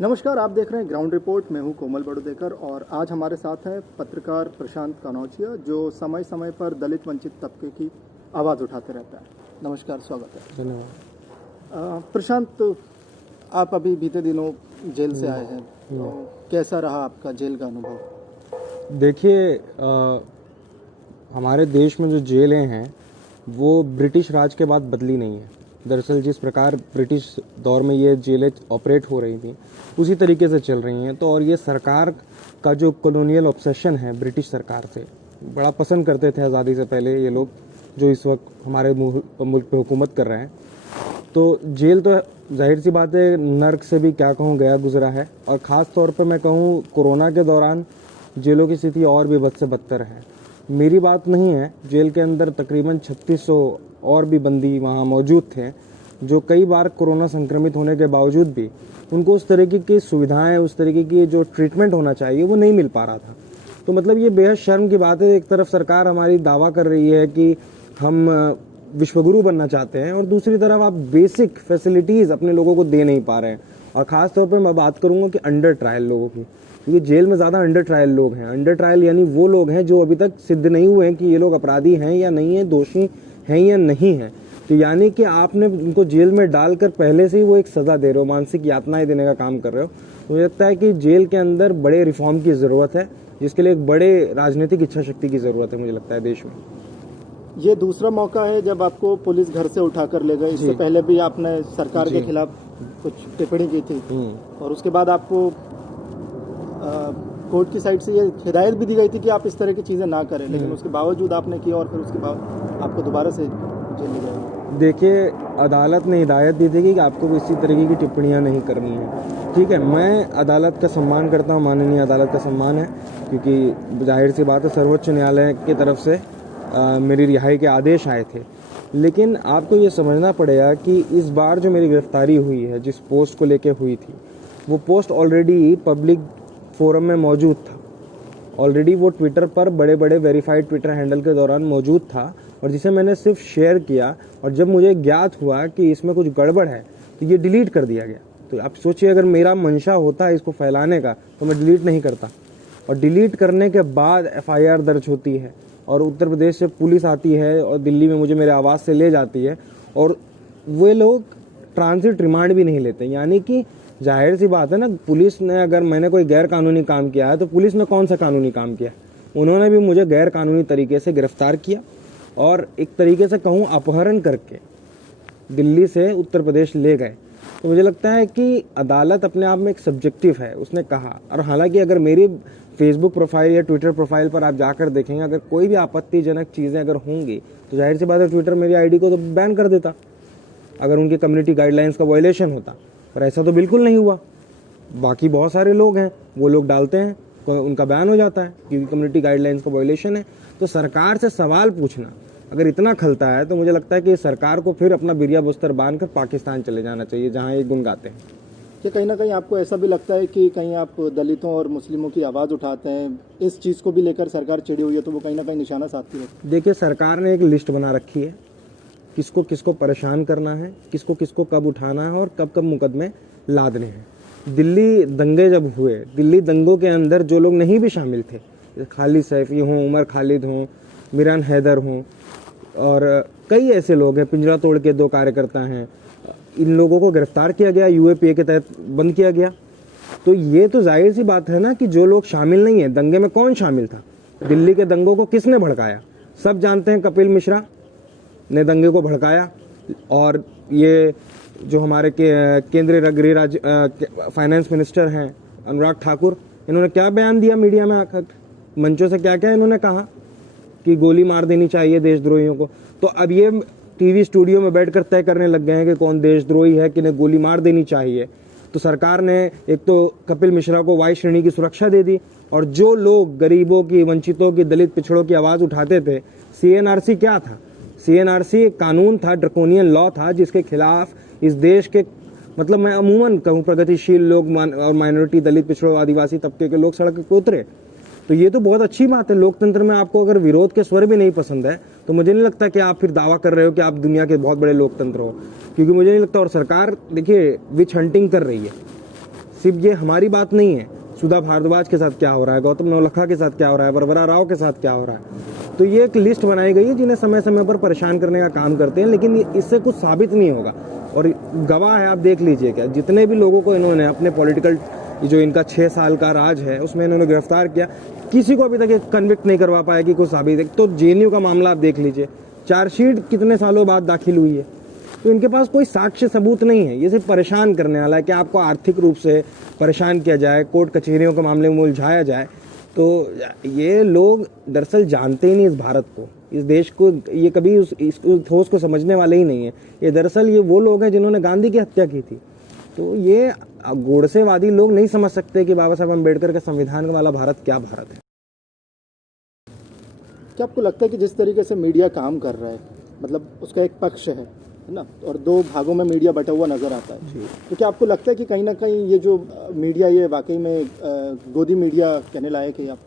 नमस्कार, आप देख रहे हैं ग्राउंड रिपोर्ट। मैं हूं कोमल बड़ोदेकर और आज हमारे साथ हैं पत्रकार प्रशांत कनौजिया, जो समय समय पर दलित वंचित तबके की आवाज़ उठाते रहता है। नमस्कार, स्वागत है। धन्यवाद। प्रशांत, आप अभी बीते दिनों जेल से आए हैं, तो कैसा रहा आपका जेल का अनुभव? देखिए, हमारे देश में जो जेलें हैं वो ब्रिटिश राज के बाद बदली नहीं है। दरअसल जिस प्रकार ब्रिटिश दौर में ये जेलें ऑपरेट हो रही थी उसी तरीके से चल रही हैं। तो और ये सरकार का जो कॉलोनियल ऑब्सेशन है ब्रिटिश सरकार से, बड़ा पसंद करते थे आज़ादी से पहले ये लोग जो इस वक्त हमारे मुल्क पे हुकूमत कर रहे हैं। तो जेल तो जाहिर सी बात है नर्क से भी क्या कहूँ गया गुजरा है, और ख़ास तौर पर मैं कहूँ कोरोना के दौरान जेलों की स्थिति और भी बद से बदतर है। मेरी बात नहीं है, जेल के अंदर तकरीबन 3600 और भी बंदी वहाँ मौजूद थे जो कई बार कोरोना संक्रमित होने के बावजूद भी उनको उस तरीके की सुविधाएं, उस तरीके की जो ट्रीटमेंट होना चाहिए वो नहीं मिल पा रहा था। तो मतलब ये बेहद शर्म की बात है। एक तरफ सरकार हमारी दावा कर रही है कि हम विश्वगुरु बनना चाहते हैं और दूसरी तरफ आप बेसिक फैसिलिटीज़ अपने लोगों को दे नहीं पा रहे हैं। और ख़ास तौर पर मैं बात करूँगा कि अंडर ट्रायल लोगों की, क्योंकि जेल में ज़्यादा अंडर ट्रायल लोग हैं। अंडर ट्रायल यानी वो लोग हैं जो अभी तक सिद्ध नहीं हुए हैं कि ये लोग अपराधी हैं या नहीं है, दोषी हैं या नहीं हैं। तो यानी कि आपने उनको जेल में डालकर पहले से ही वो एक सज़ा दे रहे हो, मानसिक यातनाएं देने का काम कर रहे हो। तो मुझे लगता है कि जेल के अंदर बड़े रिफॉर्म की ज़रूरत है, जिसके लिए एक बड़े राजनीतिक इच्छा शक्ति की ज़रूरत है मुझे लगता है देश में। ये दूसरा मौका है जब आपको पुलिस घर से उठाकर ले गए। इससे पहले भी आपने सरकार के खिलाफ कुछ टिप्पणी की थी और उसके बाद आपको कोर्ट की साइड से ये हिदायत भी दी गई थी कि आप इस तरह की चीज़ें ना करें, लेकिन उसके बावजूद आपने की और फिर उसके बाद आपको दोबारा से जेल ले गए। देखिए, अदालत ने हिदायत दी थी कि आपको इसी तरीके की टिप्पणियां नहीं करनी है। ठीक है, मैं अदालत का सम्मान करता हूं, माननीय अदालत का सम्मान है, क्योंकि जाहिर सी बात है सर्वोच्च न्यायालय की तरफ से मेरी रिहाई के आदेश आए थे। लेकिन आपको ये समझना पड़ेगा कि इस बार जो मेरी गिरफ्तारी हुई है, जिस पोस्ट को लेके हुई थी, वो पोस्ट ऑलरेडी पब्लिक फोरम में मौजूद था। ऑलरेडी वो ट्विटर पर बड़े बड़े वेरीफाइड ट्विटर हैंडल के दौरान मौजूद था, और जिसे मैंने सिर्फ शेयर किया, और जब मुझे ज्ञात हुआ कि इसमें कुछ गड़बड़ है तो ये डिलीट कर दिया गया। तो आप सोचिए, अगर मेरा मंशा होता है इसको फैलाने का तो मैं डिलीट नहीं करता। और डिलीट करने के बाद FIR दर्ज होती है और उत्तर प्रदेश से पुलिस आती है और दिल्ली में मुझे मेरे आवास से ले जाती है, और वे लोग ट्रांजिट रिमांड भी नहीं लेते। यानी कि जाहिर सी बात है ना, पुलिस ने, अगर मैंने कोई गैर कानूनी काम किया है तो पुलिस ने कौन सा कानूनी काम किया? उन्होंने भी मुझे गैर कानूनी तरीके से गिरफ्तार किया और एक तरीके से कहूँ अपहरण करके दिल्ली से उत्तर प्रदेश ले गए। तो मुझे लगता है कि अदालत अपने आप में एक सब्जेक्टिव है, उसने कहा। और हालांकि अगर मेरी फेसबुक प्रोफाइल या ट्विटर प्रोफाइल पर आप जाकर देखेंगे, अगर कोई भी आपत्तिजनक चीज़ें अगर होंगी तो जाहिर सी बात है ट्विटर मेरी ID को तो बैन कर देता, अगर उनकी कम्युनिटी गाइडलाइंस का वायलेशन होता। पर ऐसा तो बिल्कुल नहीं हुआ। बाकी बहुत सारे लोग हैं, वो लोग डालते हैं, उनका बैन हो जाता है क्योंकि कम्युनिटी गाइडलाइंस का वायलेशन है। तो सरकार से सवाल पूछना अगर इतना खलता है तो मुझे लगता है कि सरकार को फिर अपना बिरिया बस्तर बांधकर पाकिस्तान चले जाना चाहिए, जहाँ ये गुन गाते हैं। क्या कहीं ना कहीं आपको ऐसा भी लगता है कि कहीं आप दलितों और मुस्लिमों की आवाज़ उठाते हैं, इस चीज़ को भी लेकर सरकार चिड़ी हुई है तो वो कहीं ना कहीं निशाना साधती है? देखिए, सरकार ने एक लिस्ट बना रखी है, किसको किसको परेशान करना है, किसको किसको कब उठाना है और कब कब मुकदमे लादने हैं। दिल्ली दंगे जब हुए, दिल्ली दंगों के अंदर जो लोग नहीं भी शामिल थे, खालिद सैफी हों, उमर खालिद हों, मिरान हैदर हों, और कई ऐसे लोग हैं, पिंजरा तोड़ के 2 कार्यकर्ता हैं, इन लोगों को गिरफ्तार किया गया, UAPA के तहत बंद किया गया। तो ये तो जाहिर सी बात है ना कि जो लोग शामिल नहीं है दंगे में, कौन शामिल था? दिल्ली के दंगों को किसने भड़काया? सब जानते हैं, कपिल मिश्रा ने दंगे को भड़काया। और ये जो हमारे केंद्रीय गृह राज्य फाइनेंस मिनिस्टर हैं अनुराग ठाकुर, इन्होंने क्या बयान दिया मीडिया में आकर, मंचों से क्या क्या इन्होंने कहा कि गोली मार देनी चाहिए देशद्रोहियों को। तो अब ये TV स्टूडियो में बैठकर तय करने लग गए हैं कि कौन देशद्रोही है, किन्हें गोली मार देनी चाहिए। तो सरकार ने एक तो कपिल मिश्रा को Y श्रेणी की सुरक्षा दे दी, और जो लोग गरीबों की, वंचितों की, दलित पिछड़ों की आवाज़ उठाते थे, CNRC क्या था? CNRC एक कानून था, ड्रकोनियन लॉ था, जिसके खिलाफ इस देश के, मतलब मैं अमूमन कहूँ, प्रगतिशील लोग और माइनॉरिटी, दलित पिछड़ों, आदिवासी तबके के लोग सड़क पे उतरे। तो ये तो बहुत अच्छी बात है। लोकतंत्र में आपको अगर विरोध के स्वर भी नहीं पसंद है तो मुझे नहीं लगता कि आप फिर दावा कर रहे हो कि आप दुनिया के बहुत बड़े लोकतंत्र हो, क्योंकि मुझे नहीं लगता। और सरकार देखिए विच हंटिंग कर रही है, सिर्फ ये हमारी बात नहीं है, सुधा भारद्वाज के साथ क्या हो रहा है, गौतम नवलखा के साथ क्या हो रहा है, वरवरा राव के साथ क्या हो रहा है। तो ये एक लिस्ट बनाई गई है जिन्हें समय समय पर परेशान करने का काम करते हैं, लेकिन इससे कुछ साबित नहीं होगा। और गवाह है, आप देख लीजिए, क्या जितने भी लोगों को इन्होंने अपने पॉलिटिकल जो इनका 6 साल का राज है उसमें इन्होंने गिरफ्तार किया, किसी को अभी तक एक कन्विक्ट नहीं करवा पाया कि कुछ साबित है। तो जेएनयू का मामला आप देख लीजिए, चार्जशीट कितने सालों बाद दाखिल हुई है, तो इनके पास कोई साक्ष्य सबूत नहीं है। ये सिर्फ परेशान करने वाला है कि आपको आर्थिक रूप से परेशान किया जाए, कोर्ट कचहरियों के मामले में उलझाया जाए। तो ये लोग दरअसल जानते ही नहीं इस भारत को, इस देश को, ये कभी इस ठोस को समझने वाले ही नहीं है। ये दरअसल ये वो लोग हैं जिन्होंने गांधी की हत्या की थी। तो ये गोडसेवादी लोग नहीं समझ सकते कि बाबा साहब अम्बेडकर के संविधान वाला भारत क्या भारत है। क्या आपको लगता है कि जिस तरीके से मीडिया काम कर रहा है, मतलब उसका एक पक्ष है ना, और 2 भागों में मीडिया बटा हुआ नजर आता है, तो क्या आपको लगता है कि कहीं ना कहीं ये जो मीडिया ये वाकई में गोदी मीडिया कहने लायक है? आप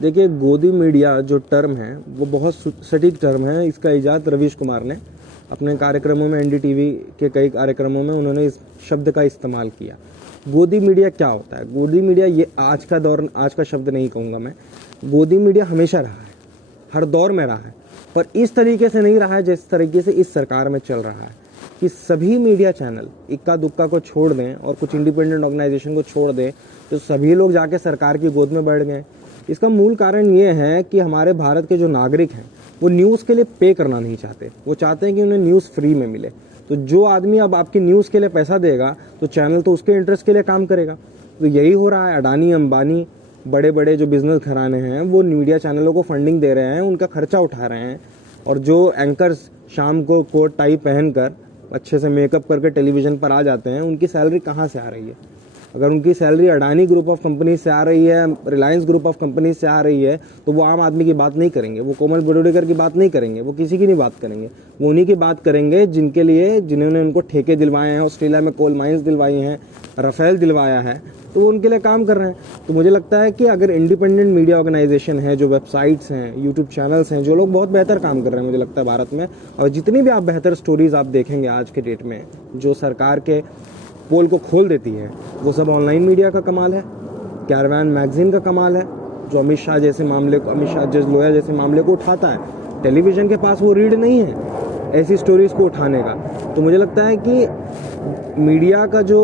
देखिए, गोदी मीडिया जो टर्म है वो बहुत सटीक टर्म है। इसका इजाद रवीश कुमार ने अपने कार्यक्रमों में, एनडीटीवी के कई कार्यक्रमों में उन्होंने इस शब्द का इस्तेमाल किया। गोदी मीडिया क्या होता है? गोदी मीडिया ये आज का शब्द नहीं कहूँगा मैं। गोदी मीडिया हमेशा रहा है, हर दौर में रहा है, पर इस तरीके से नहीं रहा है जिस तरीके से इस सरकार में चल रहा है कि सभी मीडिया चैनल इक्का दुक्का को छोड़ दें और कुछ इंडिपेंडेंट ऑर्गेनाइजेशन को छोड़ दें, तो सभी लोग जाके सरकार की गोद में बैठ गए। इसका मूल कारण ये है कि हमारे भारत के जो नागरिक हैं वो न्यूज़ के लिए पे करना नहीं चाहते, वो चाहते हैं कि उन्हें न्यूज़ फ्री में मिले। तो जो आदमी अब आपकी न्यूज़ के लिए पैसा देगा तो चैनल तो उसके इंटरेस्ट के लिए काम करेगा। तो यही हो रहा है। अडानी, अंबानी, बड़े बड़े जो बिजनेस घराने हैं वो मीडिया चैनलों को फंडिंग दे रहे हैं, उनका खर्चा उठा रहे हैं। और जो एंकर्स शाम को कोट टाई पहनकर अच्छे से मेकअप करके टेलीविज़न पर आ जाते हैं, उनकी सैलरी कहाँ से आ रही है? अगर उनकी salary Adani group of company से आ रही है, रिलायंस ग्रुप ऑफ कंपनी से आ रही है, तो वो आम आदमी की बात नहीं करेंगे, वो कोमल बड़ोडेकर की बात नहीं करेंगे, वो किसी की नहीं बात करेंगे। वो उन्हीं की बात करेंगे जिन्होंने उनको ठेके दिलवाए हैं, ऑस्ट्रेलिया में कोल माइंस दिलवाई हैं, राफेल दिलवाया है, तो वो उनके लिए काम कर रहे हैं। तो मुझे लगता है कि अगर इंडिपेंडेंट मीडिया ऑर्गेनाइजेशन है, जो वेबसाइट्स हैं, यूट्यूब चैनल्स हैं, जो लोग बहुत बेहतर काम कर रहे हैं मुझे लगता है भारत में, और जितनी भी आप बेहतर स्टोरीज आप देखेंगे आज के डेट में जो सरकार के पोल को खोल देती है, वो सब ऑनलाइन मीडिया का कमाल है, कैरवान मैगजीन का कमाल है, जो अमित शाह जैसे लोया जैसे मामले को उठाता है। टेलीविज़न के पास वो रीड नहीं है ऐसी स्टोरीज को उठाने का। तो मुझे लगता है कि मीडिया का जो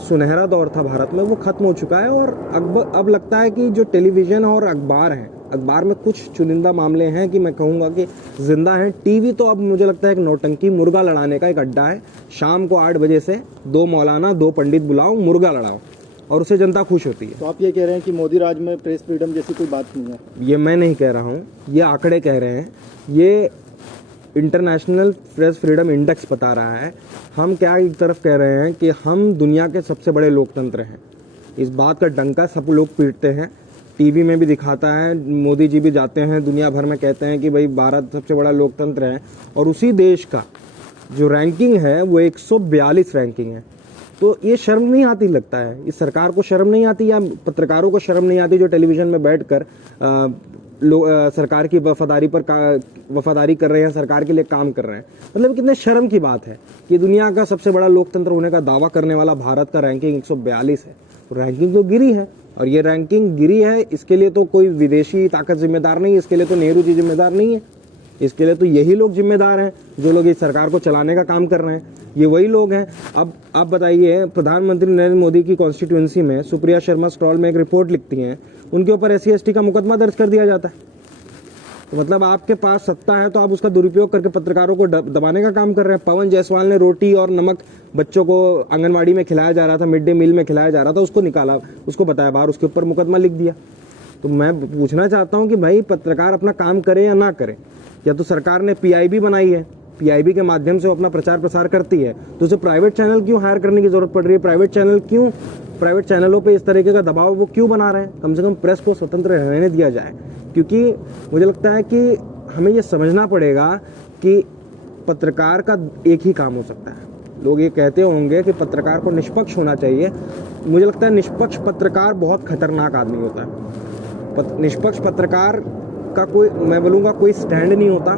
सुनहरा दौर था भारत में वो खत्म हो चुका है, और अब लगता है कि जो टेलीविज़न और अखबार हैं, अखबार में कुछ चुनिंदा मामले हैं कि मैं कहूँगा कि जिंदा हैं। टीवी तो अब मुझे लगता है एक नौटंकी, मुर्गा लड़ाने का एक अड्डा है। शाम को 8 बजे से 2 मौलाना 2 पंडित बुलाओ, मुर्गा लड़ाओ, और उससे जनता खुश होती है। तो आप ये कह रहे हैं कि मोदी राज में प्रेस फ्रीडम जैसी कोई बात नहीं है? ये मैं नहीं कह रहा हूँ, ये आंकड़े कह रहे हैं, ये इंटरनेशनल प्रेस फ्रीडम इंडेक्स बता रहा है। हम क्या एक तरफ कह रहे हैं कि हम दुनिया के सबसे बड़े लोकतंत्र हैं, इस बात का डंका सब लोग पीटते हैं, टीवी में भी दिखाता है, मोदी जी भी जाते हैं दुनिया भर में कहते हैं कि भाई भारत सबसे बड़ा लोकतंत्र है, और उसी देश का जो रैंकिंग है वो 142 रैंकिंग है। तो ये शर्म नहीं आती लगता है, इस सरकार को शर्म नहीं आती, या पत्रकारों को शर्म नहीं आती जो टेलीविज़न में बैठकर सरकार की वफादारी कर रहे हैं, सरकार के लिए काम कर रहे हैं। मतलब कितने शर्म की बात है कि दुनिया का सबसे बड़ा लोकतंत्र होने का दावा करने वाला भारत का रैंकिंग 142 है। तो रैंकिंग तो गिरी है, और ये रैंकिंग गिरी है, इसके लिए तो कोई विदेशी ताकत जिम्मेदार नहीं है, इसके लिए तो नेहरू जी जिम्मेदार नहीं है, इसके लिए तो यही लोग जिम्मेदार हैं जो लोग इस सरकार को चलाने का काम कर रहे हैं, ये वही लोग हैं। अब आप बताइए, प्रधानमंत्री नरेंद्र मोदी की कॉन्स्टिट्यूंसी में सुप्रिया शर्मा स्क्रॉल में एक रिपोर्ट लिखती हैं, उनके ऊपर SC/ST का मुकदमा दर्ज कर दिया जाता है। तो मतलब आपके पास सत्ता है तो आप उसका दुरुपयोग करके पत्रकारों को दबाने का काम कर रहे हैं। पवन जायसवाल ने रोटी और नमक बच्चों को आंगनवाड़ी में खिलाया जा रहा था, मिड डे मील में खिलाया जा रहा था, उसको निकाला, उसको बताया बाहर, उसके ऊपर मुकदमा लिख दिया। तो मैं पूछना चाहता हूं कि भाई पत्रकार अपना काम करे या ना करे, या तो सरकार ने PIB बनाई है, PIB के माध्यम से वो अपना प्रचार प्रसार करती है, तो उसे प्राइवेट चैनल क्यों हायर करने की जरूरत पड़ रही है? प्राइवेट चैनलों पे इस तरीके का दबाव वो क्यों बना रहे हैं? कम से कम प्रेस को स्वतंत्र रहने दिया जाए, क्योंकि मुझे लगता है कि हमें ये समझना पड़ेगा कि पत्रकार का एक ही काम हो सकता है। लोग ये कहते होंगे कि पत्रकार को निष्पक्ष होना चाहिए, मुझे लगता है निष्पक्ष पत्रकार बहुत खतरनाक आदमी होता है। निष्पक्ष पत्रकार का कोई, मैं बोलूँगा, कोई स्टैंड नहीं होता,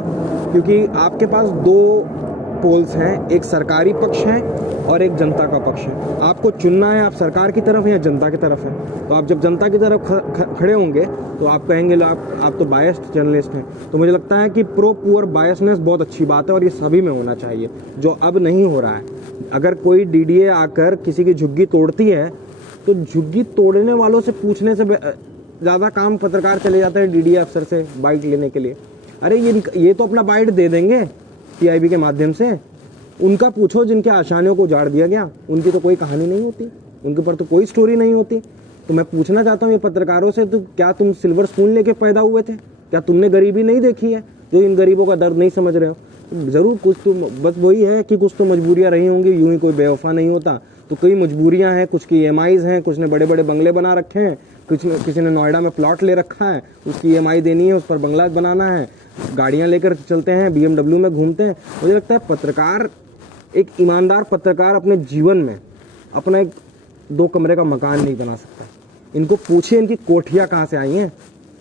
क्योंकि आपके पास 2 पोल्स हैं, एक सरकारी पक्ष है और एक जनता का पक्ष है। आपको चुनना है आप सरकार की तरफ हैं या जनता की तरफ हैं। तो आप जब जनता की तरफ खड़े होंगे तो आप कहेंगे आप तो बायस्ड जर्नलिस्ट हैं। तो मुझे लगता है कि प्रो पुअर बायसनेस बहुत अच्छी बात है और ये सभी में होना चाहिए, जो अब नहीं हो रहा है। अगर कोई डीडीए आकर किसी की झुग्गी तोड़ती है तो झुग्गी तोड़ने वालों से पूछने से ज़्यादा काम पत्रकार चले जाते हैं डीडीए अफसर से बाइट लेने के लिए। अरे ये तो अपना बाइट दे देंगे पीआईबी के माध्यम से, उनका पूछो जिनके आसानियों को उजाड़ दिया गया। उनकी तो कोई कहानी नहीं होती, उनके ऊपर तो कोई स्टोरी नहीं होती। तो मैं पूछना चाहता हूँ ये पत्रकारों से, तो क्या तुम सिल्वर स्पून लेके पैदा हुए थे? क्या तुमने गरीबी नहीं देखी है जो इन गरीबों का दर्द नहीं समझ रहे हो? तो ज़रूर कुछ तो बस वही है कि कुछ तो मजबूरियाँ रही होंगी, यूं ही कोई बेवफा नहीं होता। तो कई मजबूरियाँ हैं, कुछ की EMIs हैं, कुछ ने बड़े बड़े बंगले बना रखे हैं, किसी ने नोएडा में प्लॉट ले रखा है, उसकी EMI देनी है, उस पर बंगला बनाना है, गाड़ियाँ लेकर चलते हैं, BMW में घूमते हैं। मुझे लगता है पत्रकार, एक ईमानदार पत्रकार अपने जीवन में अपना एक 2 कमरे का मकान नहीं बना सकता। इनको पूछिए इनकी कोठियाँ कहाँ से आई हैं।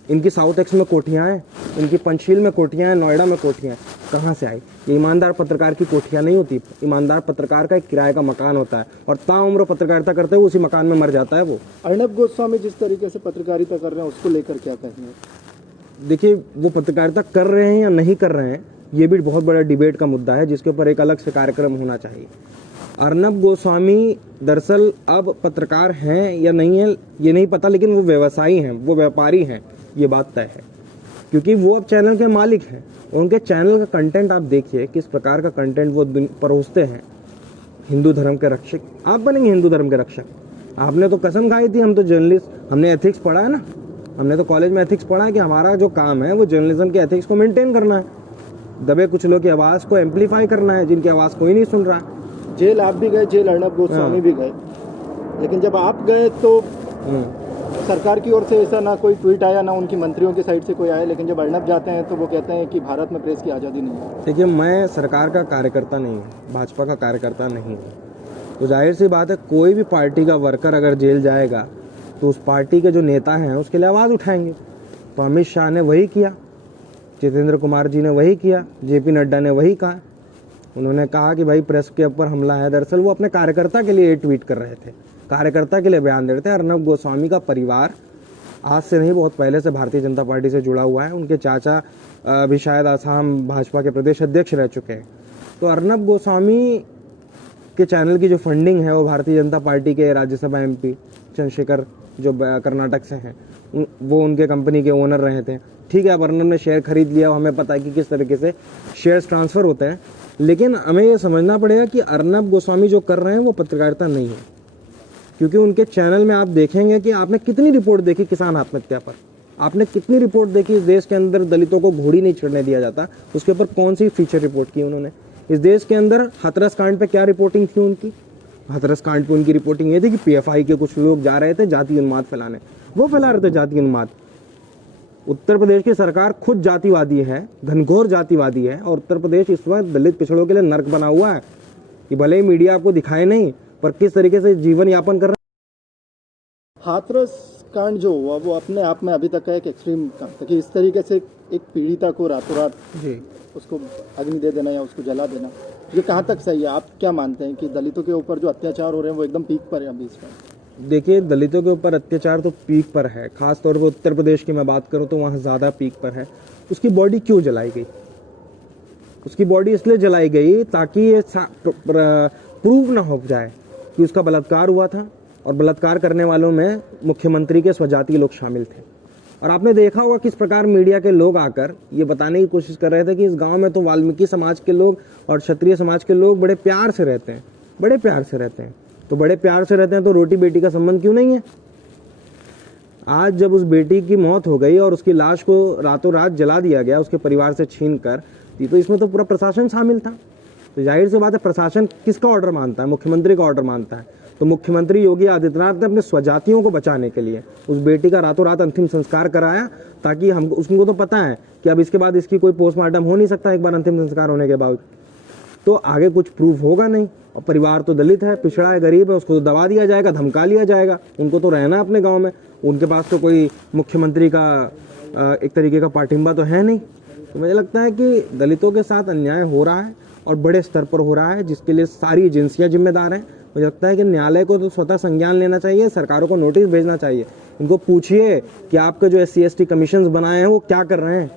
इनकी साउथ एक्स में कोठियाँ हैं, इनकी पंचशील में कोठियाँ हैं, नोएडा में कोठियाँ हैं, कहाँ से आई? ये ईमानदार पत्रकार की कोठियाँ नहीं होती। ईमानदार पत्रकार का एक किराए का मकान होता है और ताउम्र पत्रकारिता करते हुए उसी मकान में मर जाता है वो। अर्नब गोस्वामी जिस तरीके से पत्रकारिता कर रहे हैं उसको लेकर क्या कहेंगे? देखिए, वो पत्रकारिता कर रहे हैं या नहीं कर रहे हैं, ये भी बहुत बड़ा डिबेट का मुद्दा है जिसके ऊपर एक अलग से कार्यक्रम होना चाहिए। अर्नब गोस्वामी दरअसल अब पत्रकार हैं या नहीं है ये नहीं पता, लेकिन वो व्यवसायी हैं, वो व्यापारी हैं, ये बात तय है, क्योंकि वो अब चैनल के मालिक हैं। उनके चैनल का कंटेंट आप देखिए किस प्रकार का कंटेंट वो परोसते हैं। हिंदू धर्म के रक्षक, आप बनेंगे हिंदू धर्म के रक्षक? आपने तो कसम खाई थी, हम तो जर्नलिस्ट, हमने एथिक्स पढ़ा है ना, हमने तो कॉलेज में एथिक्स पढ़ा है कि हमारा जो काम है वो जर्नलिज्म के एथिक्स को मेंटेन करना है, दबे कुछ लोग की आवाज़ को एम्पलीफाई करना है जिनकी आवाज़ कोई नहीं सुन रहा है। जेल आप भी गए, जेल अर्नब गोस्वामी भी गए, लेकिन जब आप गए तो सरकार की ओर से ऐसा ना कोई ट्वीट आया ना उनकी मंत्रियों की साइड से कोई आया, लेकिन जब अर्नब जाते हैं तो वो कहते हैं कि भारत में प्रेस की आज़ादी नहीं है। देखिए, मैं सरकार का कार्यकर्ता नहीं हूँ, भाजपा का कार्यकर्ता नहीं हूँ, तो जाहिर सी बात है कोई भी पार्टी का वर्कर अगर जेल जाएगा तो उस पार्टी के जो नेता हैं उसके लिए आवाज़ उठाएंगे। तो अमित शाह ने वही किया, जितेंद्र कुमार जी ने वही किया, JP नड्डा ने वही कहा। उन्होंने कहा कि भाई प्रेस के ऊपर हमला है। दरअसल वो अपने कार्यकर्ता के लिए ट्वीट कर रहे थे, कार्यकर्ता के लिए बयान दे रहे थे। अर्नब गोस्वामी का परिवार आज से नहीं, बहुत पहले से भारतीय जनता पार्टी से जुड़ा हुआ है। उनके चाचा भी शायद आसाम भाजपा के प्रदेश अध्यक्ष रह चुके हैं। तो अर्नब गोस्वामी के चैनल की जो फंडिंग है वो भारतीय जनता पार्टी के राज्यसभा MP चंद्रशेखर जो कर्नाटक से हैं, वो उनके कंपनी के ओनर रहे थे। ठीक है, अब अर्नब ने शेयर खरीद लिया, हमें पता है कि किस तरीके से शेयर्स ट्रांसफ़र होते हैं, लेकिन हमें ये समझना पड़ेगा कि अर्नब गोस्वामी जो कर रहे हैं वो पत्रकारिता नहीं है। क्योंकि उनके चैनल में आप देखेंगे कि आपने कितनी रिपोर्ट देखी किसान आत्महत्या पर, आपने कितनी रिपोर्ट देखी इस देश के अंदर दलितों को घोड़ी नहीं चढ़ने दिया जाता, उसके ऊपर कौन सी फीचर रिपोर्ट की उन्होंने। इस देश के अंदर हाथरस कांड पे क्या रिपोर्टिंग थी उनकी? हाथरस कांड पे उनकी रिपोर्टिंग ये थी कि PFI के कुछ लोग जा रहे थे जाति उन्माद फैलाने, वो फैला रहे थे जाति उन्माद। उत्तर प्रदेश की सरकार खुद जातिवादी है, घनघोर जातिवादी है, और उत्तर प्रदेश इस वक्त दलित पिछड़ों के लिए नर्क बना हुआ है कि भले ही मीडिया आपको दिखाए नहीं, पर किस तरीके से जीवन यापन कर रहे हैं। हाथरस कांड जो हुआ वो अपने आप में अभी तक का एक एक्सट्रीम काम था कि इस तरीके से एक पीड़िता को रातों रात जी उसको अग्नि दे देना या उसको जला देना, ये कहाँ तक सही है? आप क्या मानते हैं कि दलितों के ऊपर जो अत्याचार हो रहे हैं वो एकदम पीक पर है अभी इस टाइम? देखिए, दलितों के ऊपर अत्याचार तो पीक पर है, खास तौर पर उत्तर प्रदेश की मैं बात करूं तो वहाँ ज़्यादा पीक पर है। उसकी बॉडी क्यों जलाई गई? उसकी बॉडी इसलिए जलाई गई ताकि ये प्रूव ना हो जाए कि उसका बलात्कार हुआ था, और बलात्कार करने वालों में मुख्यमंत्री के स्वजातीय लोग शामिल थे। और आपने देखा होगा किस प्रकार मीडिया के लोग आकर ये बताने की कोशिश कर रहे थे कि इस गांव में तो वाल्मीकि समाज के लोग और क्षत्रिय समाज के लोग बड़े प्यार से रहते हैं, बड़े प्यार से रहते हैं। तो बड़े प्यार से रहते हैं तो रोटी बेटी का संबंध क्यों नहीं है? आज जब उस बेटी की मौत हो गई और उसकी लाश को रातों रात जला दिया गया उसके परिवार से छीन कर, तो इसमें तो पूरा प्रशासन शामिल था। तो जाहिर सी बात है प्रशासन किसका ऑर्डर मानता है? मुख्यमंत्री का ऑर्डर मानता है। तो मुख्यमंत्री योगी आदित्यनाथ ने अपने स्वजातियों को बचाने के लिए उस बेटी का रातों रात अंतिम संस्कार कराया, ताकि हम उसको तो पता है कि अब इसके बाद इसकी कोई पोस्टमार्टम हो नहीं सकता एक बार अंतिम संस्कार होने के बाद, तो आगे कुछ प्रूफ होगा नहीं। और परिवार तो दलित है, पिछड़ा है, गरीब है, उसको तो दबा दिया जाएगा, धमका लिया जाएगा। उनको तो रहना है अपने गाँव में, उनके पास तो कोई मुख्यमंत्री का एक तरीके का पाठिंबा तो है नहीं। तो मुझे लगता है कि दलितों के साथ अन्याय हो रहा है और बड़े स्तर पर हो रहा है, जिसके लिए सारी एजेंसियां जिम्मेदार हैं। मुझे लगता है कि न्यायालय को तो स्वतः संज्ञान लेना चाहिए, सरकारों को नोटिस भेजना चाहिए। इनको पूछिए कि आपके जो SC/ST कमीशन बनाए हैं वो क्या कर रहे हैं।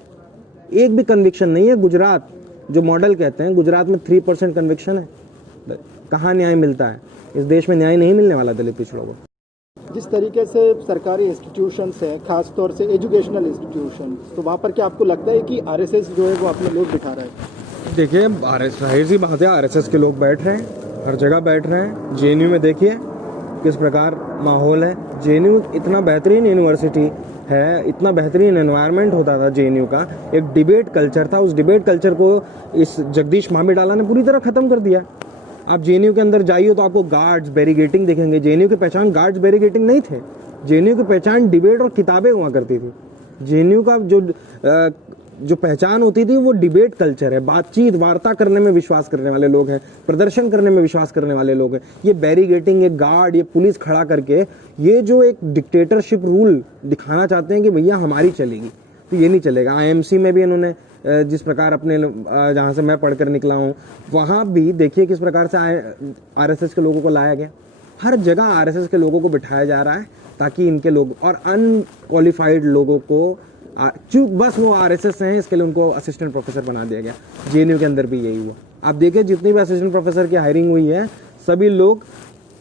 एक भी कन्विक्शन नहीं है। गुजरात जो मॉडल कहते हैं, गुजरात में 3% कन्विक्शन है। कहाँ न्याय मिलता है? इस देश में न्याय नहीं मिलने वाला दलित पिछड़ों को। जिस तरीके से सरकारी इंस्टीट्यूशंस हैं, खास तौर से एजुकेशनल इंस्टीट्यूशंस, तो वहाँ पर क्या आपको लगता है कि RSS जो है वो अपने लोग बिठा रहा है? देखिए, जाहिर सी बात है, RSS के लोग बैठ रहे हैं, हर जगह बैठ रहे हैं। JNU में देखिए किस प्रकार माहौल है। JNU इतना बेहतरीन यूनिवर्सिटी है, इतना बेहतरीन एनवायरनमेंट होता था JNU का, एक डिबेट कल्चर था। उस डिबेट कल्चर को इस जगदीश मामिडाला ने पूरी तरह खत्म कर दिया। आप JNU के अंदर जाइए तो आपको गार्ड्स बैरिगेटिंग दिखेंगे। JNU की पहचान गार्ड्स बैरिगेटिंग नहीं थे। JNU की पहचान डिबेट और किताबें हुआ करती थी। JNU का जो पहचान होती थी वो डिबेट कल्चर है। बातचीत, वार्ता करने में विश्वास करने वाले लोग हैं, प्रदर्शन करने में विश्वास करने वाले लोग हैं। ये बैरिगेटिंग, ये गार्ड, ये पुलिस खड़ा करके ये जो एक डिक्टेटरशिप रूल दिखाना चाहते हैं कि भैया हमारी चलेगी, तो ये नहीं चलेगा। IMC में भी इन्होंने जिस प्रकार अपने जहाँ से मैं पढ़कर निकला हूँ, वहाँ भी देखिए किस प्रकार से RSS के लोगों को लाया गया। हर जगह RSS के लोगों को बिठाया जा रहा है ताकि इनके लोग और अनक्वालिफाइड लोगों को चूक बस वो RSS हैं, इसके लिए उनको असिस्टेंट प्रोफेसर बना दिया गया। JNU के अंदर भी यही हुआ। आप देखिए जितनी भी असिस्टेंट प्रोफेसर की हायरिंग हुई है, सभी लोग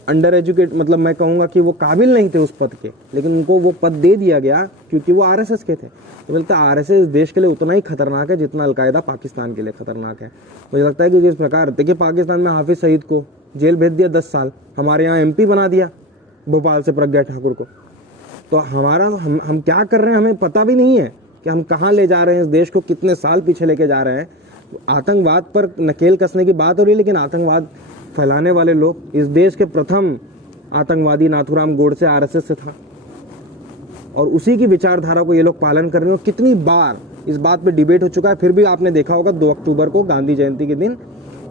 अंडर एजुकेट, मतलब मैं कहूँगा कि वो काबिल नहीं थे उस पद के, लेकिन उनको वो पद दे दिया गया क्योंकि वो RSS के थे। तो मुझे लगता है RSS देश के लिए उतना ही खतरनाक है जितना अलकायदा पाकिस्तान के लिए खतरनाक है। मुझे लगता है कि जिस प्रकार देखिए पाकिस्तान में हाफिज सईद को जेल भेज दिया 10 साल, हमारे यहाँ MP बना दिया भोपाल से प्रज्ञा ठाकुर को। तो हमारा हम क्या कर रहे हैं हमें पता भी नहीं है कि हम कहाँ ले जा रहे हैं इस देश को, कितने साल पीछे लेके जा रहे हैं। आतंकवाद पर नकेल कसने की बात हो रही है, लेकिन आतंकवाद फैलाने वाले लोग, इस देश के प्रथम आतंकवादी नाथूराम गोडसे RSS से था और उसी की विचारधारा को ये लोग पालन कर रहे हैं। कितनी बार इस बात पे डिबेट हो चुका है, फिर भी आपने देखा होगा 2 अक्टूबर को गांधी जयंती के दिन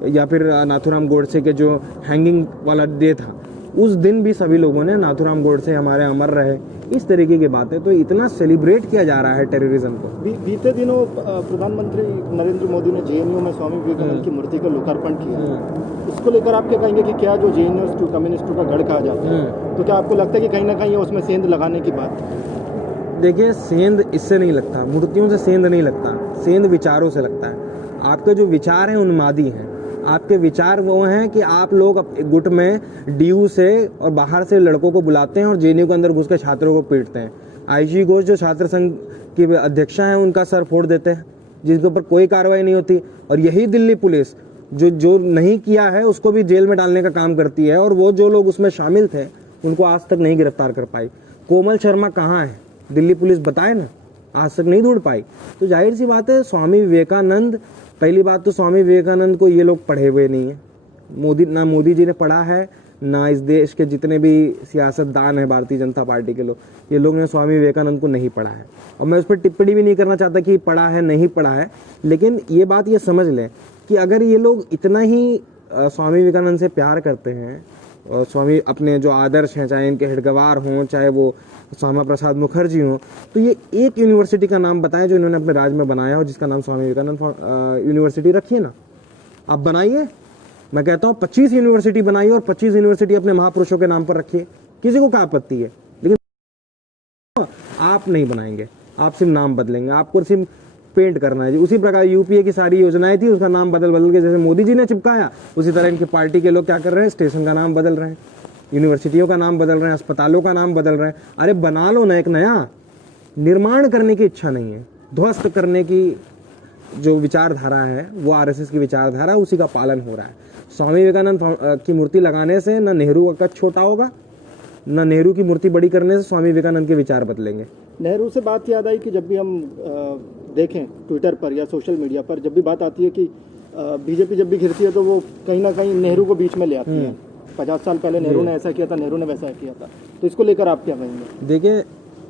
या फिर नाथूराम गोडसे के जो हैंगिंग वाला डे था, उस दिन भी सभी लोगों ने नाथूराम गोडसे हमारे अमर रहे, इस तरीके की बातें। तो इतना सेलिब्रेट किया जा रहा है टेररिज्म को। बीते दिनों प्रधानमंत्री नरेंद्र मोदी ने JNU में स्वामी विवेकानंद की मूर्ति का लोकार्पण किया। उसको लेकर आप क्या कहेंगे कि क्या जो JNU कम्युनिस्टों का गढ़ कहा जाता है, तो क्या आपको लगता है कि कहीं ना कहीं उसमें सेंध लगाने की बात? देखिए, सेंध इससे नहीं लगता, मूर्तियों से सेंध नहीं लगता, सेंध विचारों से लगता है। आपके जो विचार हैं उन्मादी हैं। आपके विचार वो हैं कि आप लोग गुट में DU से और बाहर से लड़कों को बुलाते हैं और JNU के अंदर घुस के छात्रों को पीटते हैं। IG घोष जो छात्र संघ की अध्यक्षा हैं उनका सर फोड़ देते हैं, जिनके ऊपर कोई कार्रवाई नहीं होती। और यही दिल्ली पुलिस जो नहीं किया है उसको भी जेल में डालने का काम करती है, और वो जो लोग उसमें शामिल थे उनको आज तक नहीं गिरफ्तार कर पाई। कोमल शर्मा कहाँ है, दिल्ली पुलिस बताए ना, आज तक नहीं ढूंढ पाई। तो जाहिर सी बात है स्वामी विवेकानंद, पहली बात तो स्वामी विवेकानंद को ये लोग पढ़े हुए नहीं है। मोदी जी ने पढ़ा है, ना इस देश के जितने भी सियासतदान हैं भारतीय जनता पार्टी के लोग, ये लोग ने स्वामी विवेकानंद को नहीं पढ़ा है। और मैं उस पर टिप्पणी भी नहीं करना चाहता कि पढ़ा है नहीं पढ़ा है, लेकिन ये बात ये समझ लें कि अगर ये लोग इतना ही स्वामी विवेकानंद से प्यार करते हैं, और स्वामी अपने जो आदर्श हैं, चाहे इनके हिडगवार हों, चाहे वो श्यामा प्रसाद मुखर्जी हों, तो ये एक यूनिवर्सिटी का नाम बताएं जो इन्होंने अपने राज्य में बनाया हो, जिसका नाम स्वामी विवेकानंद यूनिवर्सिटी रखिए ना, आप बनाइए। मैं कहता हूँ 25 यूनिवर्सिटी बनाइए और 25 यूनिवर्सिटी अपने महापुरुषों के नाम पर रखिए, किसी को क्या आपत्ति है। लेकिन आप नहीं बनाएंगे, आप सिर्फ नाम बदलेंगे, आपको सिर्फ पेंट करना है। उसी प्रकार UPA की सारी योजनाएं थी, उसका नाम बदल के जैसे मोदी जी ने चिपकाया, उसी तरह इनकी पार्टी के लोग क्या कर रहे हैं, स्टेशन का नाम बदल रहे हैं, यूनिवर्सिटियों का नाम बदल रहे हैं, अस्पतालों का नाम बदल रहे हैं। अरे बना लो ना एक नया, निर्माण करने की इच्छा नहीं है, ध्वस्त करने की जो विचारधारा है वो RSS की विचारधारा, उसी का पालन हो रहा है। स्वामी विवेकानंद की मूर्ति लगाने से न नेहरू का कद छोटा होगा, न नेहरू की मूर्ति बड़ी करने से स्वामी विवेकानंद के विचार बदलेंगे। नेहरू से बात याद आई कि जब भी हम देखें ट्विटर पर या सोशल मीडिया पर, जब भी बात आती है कि बीजेपी जब भी घिरती है तो वो कहीं ना कहीं नेहरू को बीच में ले आती है। 50 साल पहले नेहरू ने ऐसा किया था, नेहरू ने वैसा किया था, तो इसको लेकर आप क्या कहेंगे? देखिए,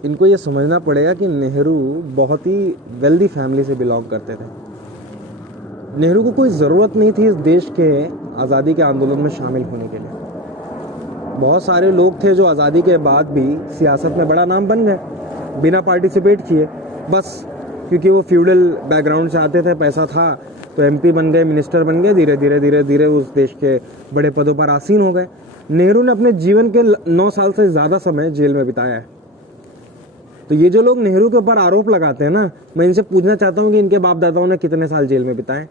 इनको ये समझना पड़ेगा कि नेहरू बहुत ही वेल्दी फैमिली से बिलोंग करते थे। नेहरू को कोई ज़रूरत नहीं थी इस देश के आज़ादी के आंदोलन में शामिल होने के लिए। बहुत सारे लोग थे जो आज़ादी के बाद भी सियासत में बड़ा नाम बन गए, बिना पार्टिसिपेट किए, बस क्योंकि वो फ्यूडल बैकग्राउंड से आते थे, पैसा था, तो MP बन गए, मिनिस्टर बन गए, धीरे धीरे धीरे धीरे उस देश के बड़े पदों पर आसीन हो गए। नेहरू ने अपने जीवन के 9 साल से ज़्यादा समय जेल में बिताया है। तो ये जो लोग नेहरू के ऊपर आरोप लगाते हैं ना, मैं इनसे पूछना चाहता हूँ कि इनके बाप दादाओं ने कितने साल जेल में बिताए,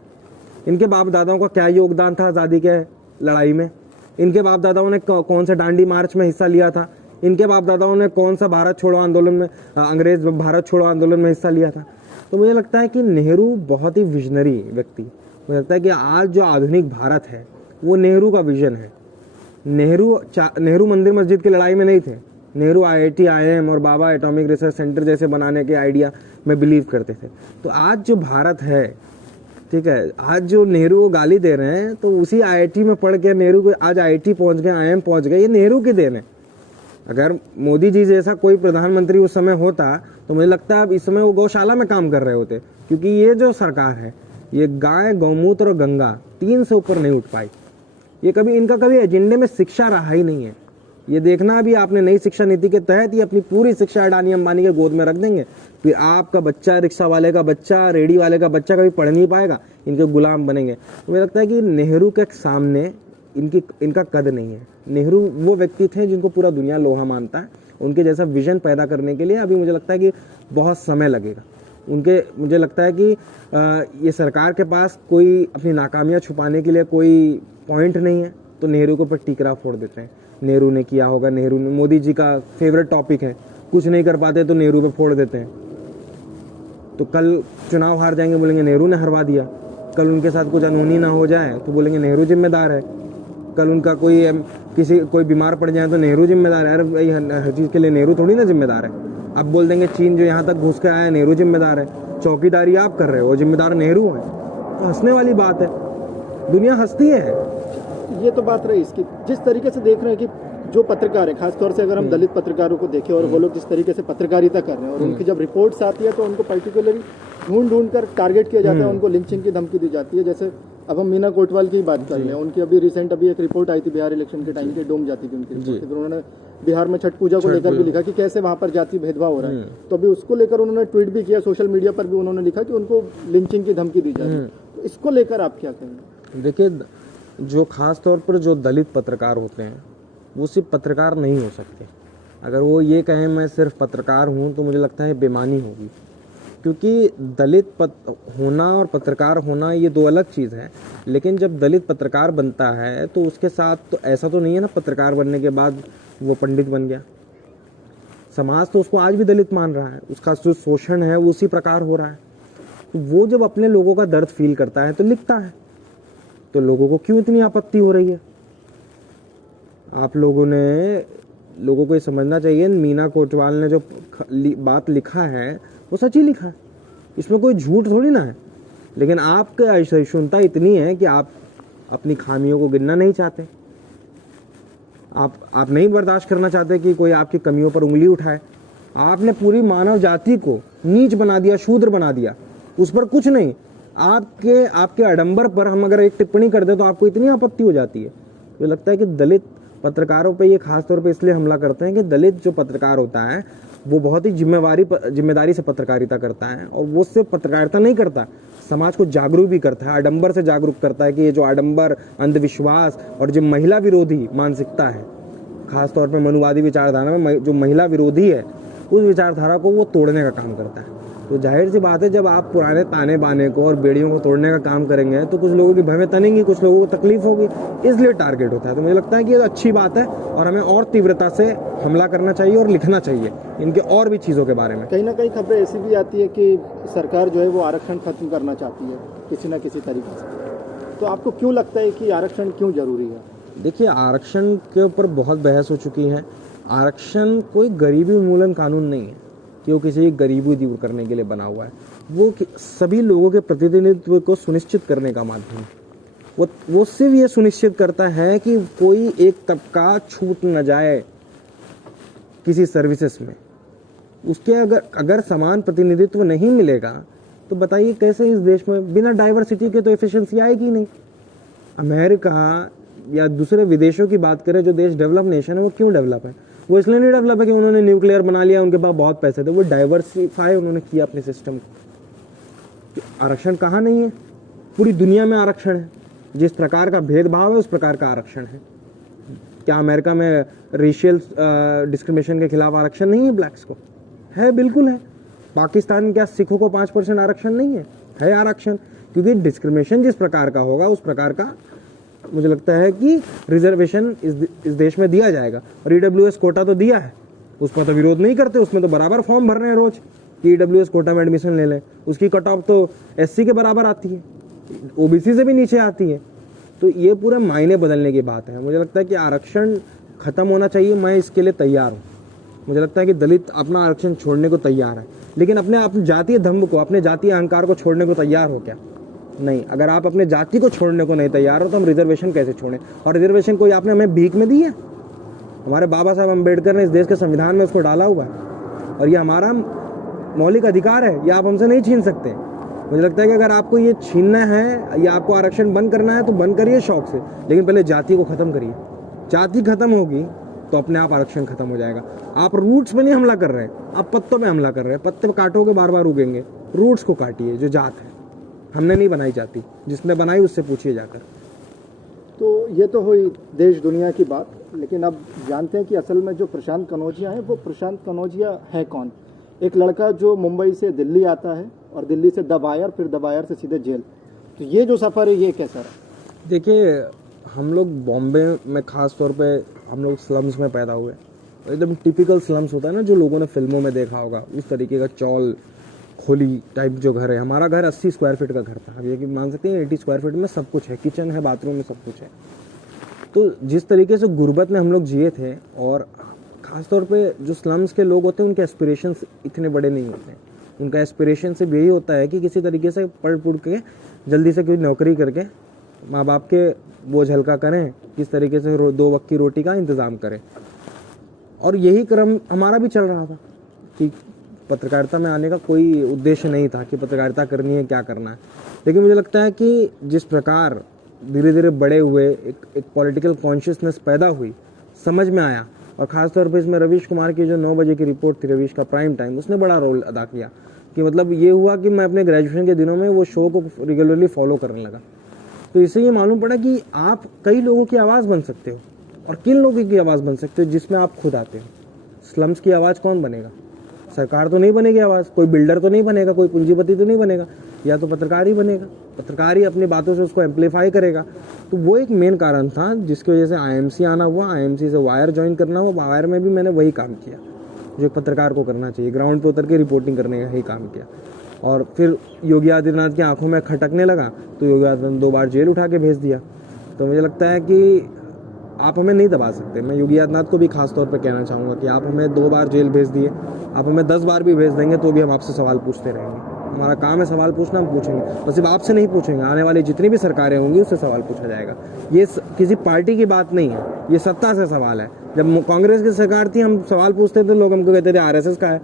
इनके बाप दादाओं का क्या योगदान था आज़ादी के लड़ाई में, इनके बाप दादाओं ने कौन से डांडी मार्च में हिस्सा लिया था, इनके बाप दादाओं ने कौन सा भारत छोड़ो आंदोलन में, अंग्रेज भारत छोड़ो आंदोलन में हिस्सा लिया था। तो मुझे लगता है कि नेहरू बहुत ही विजनरी व्यक्ति, मुझे लगता है कि आज जो आधुनिक भारत है वो नेहरू का विजन है। नेहरू मंदिर मस्जिद की लड़ाई में नहीं थे, नेहरू IIT IIM और बाबा एटॉमिक रिसर्च सेंटर जैसे बनाने के आइडिया में बिलीव करते थे। तो आज जो भारत है, ठीक है, आज जो नेहरू को गाली दे रहे हैं तो उसी IIT में पढ़ के नेहरू को आज IIT पहुंच गए, IIM पहुंच गए, ये नेहरू की देन है। अगर मोदी जी जैसा कोई प्रधानमंत्री उस समय होता तो मुझे लगता है अब इस समय वो गौशाला में काम कर रहे होते, क्योंकि ये जो सरकार है ये गाय, गौमूत्र और गंगा 3 से ऊपर नहीं उठ पाई। ये कभी इनका कभी एजेंडे में शिक्षा रहा ही नहीं है। ये देखना अभी आपने नई शिक्षा नीति के तहत ही अपनी पूरी शिक्षा अडानी अंबानी के गोद में रख देंगे, फिर आपका बच्चा, रिक्शा वाले का बच्चा, रेडी वाले का बच्चा कभी पढ़ नहीं पाएगा, इनके गुलाम बनेंगे। तो मुझे लगता है कि नेहरू के सामने इनका कद नहीं है। नेहरू वो व्यक्ति थे जिनको पूरा दुनिया लोहा मानता है। उनके जैसा विजन पैदा करने के लिए अभी मुझे लगता है कि बहुत समय लगेगा। मुझे लगता है कि ये सरकार के पास कोई अपनी नाकामियां छुपाने के लिए कोई पॉइंट नहीं है, तो नेहरू के ऊपर टीकरा फोड़ देते हैं। नेहरू ने किया होगा, नेहरू ने, मोदी जी का फेवरेट टॉपिक है, कुछ नहीं कर पाते तो नेहरू पे फोड़ देते हैं। तो कल चुनाव हार जाएंगे, बोलेंगे नेहरू ने हरवा दिया। कल उनके साथ कुछ अनहोनी ना हो जाए तो बोलेंगे नेहरू जिम्मेदार है। कल उनका कोई बीमार पड़ जाए तो नेहरू जिम्मेदार है। अरे भाई, हर चीज़ के लिए नेहरू थोड़ी ना जिम्मेदार है। अब बोल देंगे चीन जो यहाँ तक घुस के आया नेहरू जिम्मेदार है, चौकीदारी आप कर रहे हो, जिम्मेदार नेहरू है। तो हंसने वाली बात है, दुनिया हंसती है। ये तो बात रही इसकी। जिस तरीके से देख रहे हैं कि जो पत्रकार है, खासतौर से अगर हम दलित पत्रकारों को देखें और वो लोग जिस तरीके से पत्रकारिता कर रहे हैं और उनकी जब रिपोर्ट्स आती है तो उनको पर्टिकुलरली ढूंढ कर टारगेट किया जाता है, उनको लिंचिंग की धमकी दी जाती है। जैसे अब हम मीना कोटवाल की बात कर रहे हैं, उनकी अभी एक रिपोर्ट आई थी बिहार इलेक्शन के टाइम के, डूम जाती थी उनकी रिपोर्ट, फिर उन्होंने बिहार में छठ पूजा को लेकर भी लिखा कि कैसे वहाँ पर जाति भेदभाव हो रहा है। तो अभी उसको लेकर उन्होंने ट्वीट भी किया, सोशल मीडिया पर भी उन्होंने लिखा कि उनको लिंचिंग की धमकी दी जा रही है। तो इसको लेकर आप क्या कहेंगे? देखिए, जो खास तौर पर जो दलित पत्रकार होते हैं वो सिर्फ पत्रकार नहीं हो सकते। अगर वो ये कहें मैं सिर्फ पत्रकार हूँ तो मुझे लगता है बेईमानी होगी, क्योंकि दलित होना और पत्रकार होना ये दो अलग चीज़ है। लेकिन जब दलित पत्रकार बनता है तो उसके साथ तो ऐसा तो नहीं है ना पत्रकार बनने के बाद वो पंडित बन गया। समाज तो उसको आज भी दलित मान रहा है, उसका जो शोषण है वो उसी प्रकार हो रहा है। तो वो जब अपने लोगों का दर्द फील करता है तो लिखता है। तो लोगों को क्यों इतनी आपत्ति हो रही है? आप लोगों को ये समझना चाहिए, मीना कोटवाल ने जो बात लिखा है वो सच ही लिखा है, इसमें कोई झूठ थोड़ी ना है। लेकिन आपके असहिष्णुता इतनी है कि आप अपनी खामियों को गिनना नहीं चाहते। आप नहीं बर्दाश्त करना चाहते कि कोई आपकी कमियों पर उंगली उठाए। आपने पूरी मानव जाति को नीच बना दिया, शूद्र बना दिया, उस पर कुछ नहीं। आपके आडंबर पर हम अगर एक टिप्पणी कर दे तो आपको इतनी आपत्ति हो जाती है। मुझे लगता है कि दलित पत्रकारों पे ये खास तौर पे इसलिए हमला करते हैं कि दलित जो पत्रकार होता है वो बहुत ही जिम्मेदारी से पत्रकारिता करता है, और वो सिर्फ पत्रकारिता नहीं करता, समाज को जागरूक भी करता है, आडंबर से जागरूक करता है कि ये जो आडंबर, अंधविश्वास और जो महिला विरोधी मानसिकता है, खास तौर पे मनुवादी विचारधारा में जो महिला विरोधी है, उस विचारधारा को वो तोड़ने का काम करता है। तो जाहिर सी बात है, जब आप पुराने ताने बाने को और बेड़ियों को तोड़ने का काम करेंगे तो कुछ लोगों की भवें तनेंगी, कुछ लोगों को तकलीफ होगी, इसलिए टारगेट होता है। तो मुझे लगता है कि ये अच्छी बात है और हमें और तीव्रता से हमला करना चाहिए और लिखना चाहिए इनके और भी चीज़ों के बारे में। कहीं ना कहीं खबरें ऐसी भी आती है कि सरकार जो है वो आरक्षण खत्म करना चाहती है किसी न किसी तरीके से। तो आपको क्यों लगता है कि आरक्षण क्यों जरूरी है? देखिए, आरक्षण के ऊपर बहुत बहस हो चुकी है। आरक्षण कोई गरीबी उन्मूलन कानून नहीं है कि वो किसी गरीबी दूर करने के लिए बना हुआ है। वो सभी लोगों के प्रतिनिधित्व को सुनिश्चित करने का माध्यम है। वो सिर्फ ये सुनिश्चित करता है कि कोई एक तबका छूट न जाए किसी सर्विसेज में। उसके अगर समान प्रतिनिधित्व नहीं मिलेगा तो बताइए कैसे इस देश में बिना डाइवर्सिटी के तो एफिशिएंसी आएगी नहीं। अमेरिका या दूसरे विदेशों की बात करें, जो देश डेवलप नेशन है, वो क्यों डेवलप है? वो इसलिए नहीं डेवलप है कि उन्होंने न्यूक्लियर बना लिया, उनके पास बहुत पैसे थे, वो डाइवर्सिफाई उन्होंने किया अपने सिस्टम को। आरक्षण कहाँ नहीं है? पूरी दुनिया में आरक्षण है, जिस प्रकार का भेदभाव है उस प्रकार का आरक्षण है। क्या अमेरिका में रेशियल डिस्क्रिमिनेशन के खिलाफ आरक्षण नहीं है ब्लैक्स को? है, बिल्कुल है। पाकिस्तान में क्या सिखों को 5% आरक्षण नहीं है आरक्षण। क्योंकि डिस्क्रिमिनेशन जिस प्रकार का होगा उस प्रकार का मुझे लगता है कि रिजर्वेशन इस देश में दिया जाएगा। और ईडब्ल्यूएस कोटा तो दिया है, उस पर तो विरोध नहीं करते, उसमें तो बराबर फॉर्म भर रहे हैं रोज कि ईडब्ल्यूएस कोटा में एडमिशन ले लें। उसकी कट ऑफ तो एससी के बराबर आती है, ओबीसी से भी नीचे आती है। तो ये पूरे मायने बदलने की बात है। मुझे लगता है कि आरक्षण खत्म होना चाहिए, मैं इसके लिए तैयार हूँ। मुझे लगता है कि दलित अपना आरक्षण छोड़ने को तैयार है, लेकिन अपने जातीय धर्म को, अपने जातीय अहंकार को छोड़ने को तैयार हो क्या? नहीं। अगर आप अपने जाति को छोड़ने को नहीं तैयार हो तो हम रिजर्वेशन कैसे छोड़ें? और रिजर्वेशन कोई आपने हमें भीख में दी है? हमारे बाबा साहब अम्बेडकर ने इस देश के संविधान में उसको डाला हुआ है और ये हमारा मौलिक अधिकार है, ये आप हमसे नहीं छीन सकते। मुझे लगता है कि अगर आपको ये छीनना है या आपको आरक्षण बंद करना है तो बंद करिए शौक से, लेकिन पहले जाति को खत्म करिए। जाति खत्म होगी तो अपने आप आरक्षण खत्म हो जाएगा। आप रूट्स पे नहीं हमला कर रहे हैं, आप पत्तों पे हमला कर रहे हैं। पत्ते काटोगे बार बार उगेंगे, रूट्स को काटिए। जो जात है हमने नहीं बनाई जाती, जिसने बनाई उससे पूछिए जाकर। तो ये तो हुई देश दुनिया की बात, लेकिन अब जानते हैं कि असल में जो प्रशांत कनौजिया है वो प्रशांत कनौजिया है कौन? एक लड़का जो मुंबई से दिल्ली आता है और दिल्ली से दबायर, फिर दबायर से सीधे जेल। तो ये जो सफ़र है ये कैसा रहा? देखिए, हम लोग बॉम्बे में ख़ास तौर पे हम लोग स्लम्स में पैदा हुए। एकदम टिपिकल स्लम्स होता है ना, जो लोगों ने फिल्मों में देखा होगा, उस तरीके का चौल खोली टाइप जो घर है। हमारा घर 80 स्क्वायर फीट का घर था। अब ये कि मान सकते हैं 80 स्क्वायर फीट में सब कुछ है, किचन है, बाथरूम में सब कुछ है। तो जिस तरीके से गुर्बत में हम लोग जिए थे, और ख़ास तौर पे जो स्लम्स के लोग होते हैं उनके एस्पिरेशंस इतने बड़े नहीं होते हैं। उनका एस्पिरेशन सिर्फ यही होता है कि किसी तरीके से पढ़ पुढ़ के जल्दी से कोई नौकरी करके माँ बाप के बोझ हल्का करें, किस तरीके से 2 वक्त की रोटी का इंतज़ाम करें। और यही क्रम हमारा भी चल रहा था कि पत्रकारिता में आने का कोई उद्देश्य नहीं था कि पत्रकारिता करनी है, क्या करना है। लेकिन मुझे लगता है कि जिस प्रकार धीरे धीरे बड़े हुए, एक पॉलिटिकल कॉन्शियसनेस पैदा हुई, समझ में आया। और ख़ास तौर पे इसमें रवीश कुमार की जो 9 बजे की रिपोर्ट थी, रवीश का प्राइम टाइम, उसने बड़ा रोल अदा किया। कि मतलब ये हुआ कि मैं अपने ग्रेजुएशन के दिनों में वो शो को रेगुलरली फॉलो करने लगा। तो इससे ये मालूम पड़ा कि आप कई लोगों की आवाज़ बन सकते हो, और किन लोगों की आवाज़ बन सकते हो जिसमें आप खुद आते हो। स्लम्स की आवाज़ कौन बनेगा? सरकार तो नहीं बनेगी आवाज़, कोई बिल्डर तो नहीं बनेगा, कोई पूंजीपति तो नहीं बनेगा, या तो पत्रकार ही बनेगा। पत्रकार ही अपनी बातों से उसको एम्पलीफाई करेगा। तो वो एक मेन कारण था जिसकी वजह से आईएमसी आना हुआ, आईएमसी से वायर ज्वाइन करना हुआ। वायर में भी मैंने वही काम किया जो एक पत्रकार को करना चाहिए, ग्राउंड पे उतर के रिपोर्टिंग करने का ही काम किया। और फिर योगी आदित्यनाथ की आंखों में खटकने लगा तो योगी आदित्यनाथ 2 बार जेल उठा के भेज दिया। तो मुझे लगता है कि आप हमें नहीं दबा सकते। मैं योगी आदित्यनाथ को भी खास तौर पे कहना चाहूँगा कि आप हमें 2 बार जेल भेज दिए, आप हमें 10 बार भी भेज देंगे तो भी हम आपसे सवाल पूछते रहेंगे। हमारा काम है सवाल पूछना, हम पूछेंगे। और सिर्फ आपसे नहीं पूछेंगे, आने वाली जितनी भी सरकारें होंगी उससे सवाल पूछा जाएगा। ये किसी पार्टी की बात नहीं है, ये सत्ता से सवाल है। जब कांग्रेस की सरकार थी हम सवाल पूछते थे, लोग हमको कहते थे आरएसएस का है।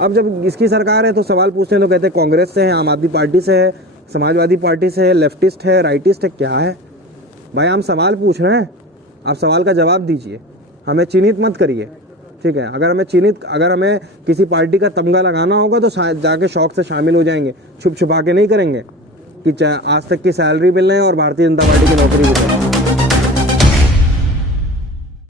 अब जब इसकी सरकार है तो सवाल पूछते हैं तो कहते हैं कांग्रेस से है, आम आदमी पार्टी से है, समाजवादी पार्टी से है, लेफ्टिस्ट है, राइटिस्ट है। क्या है भाई? हम सवाल पूछ रहे हैं, आप सवाल का जवाब दीजिए, हमें चिन्हित मत करिए, ठीक है? अगर हमें किसी पार्टी का तमगा लगाना होगा तो जाके शौक से शामिल हो जाएंगे, छुप छुपा के नहीं करेंगे कि आज तक की सैलरी मिल रहे हैं और भारतीय जनता पार्टी की नौकरी भी करें।